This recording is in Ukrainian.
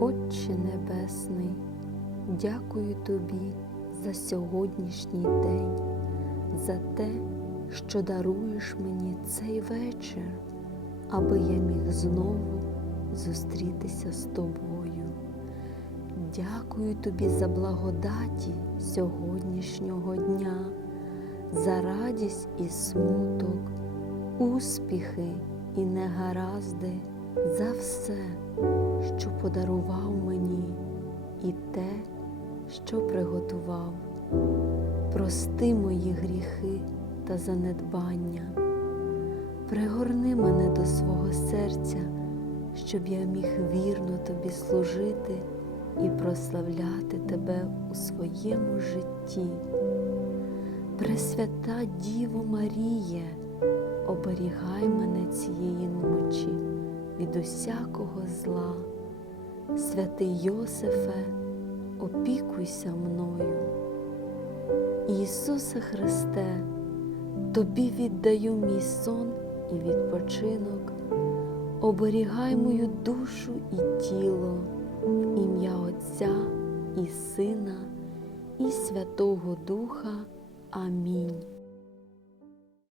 Отче Небесний, дякую Тобі за сьогоднішній день, за те, що даруєш мені цей вечір, аби я міг знову зустрітися з Тобою. Дякую Тобі за благодаті сьогоднішнього дня, за радість і смуток, успіхи і негаразди, за все, що подарував мені, і те, що приготував. Прости мої гріхи та занедбання. Пригорни мене до свого серця, щоб я міг вірно тобі служити і прославляти тебе у своєму житті. Пресвята Діво Маріє, оберігай мене цієї ночі від усякого зла. Святий Йосифе, опікуйся мною. Ісусе Христе, Тобі віддаю мій сон і відпочинок, оберігай мою душу і тіло, в ім'я Отця і Сина, і Святого Духа. Амінь.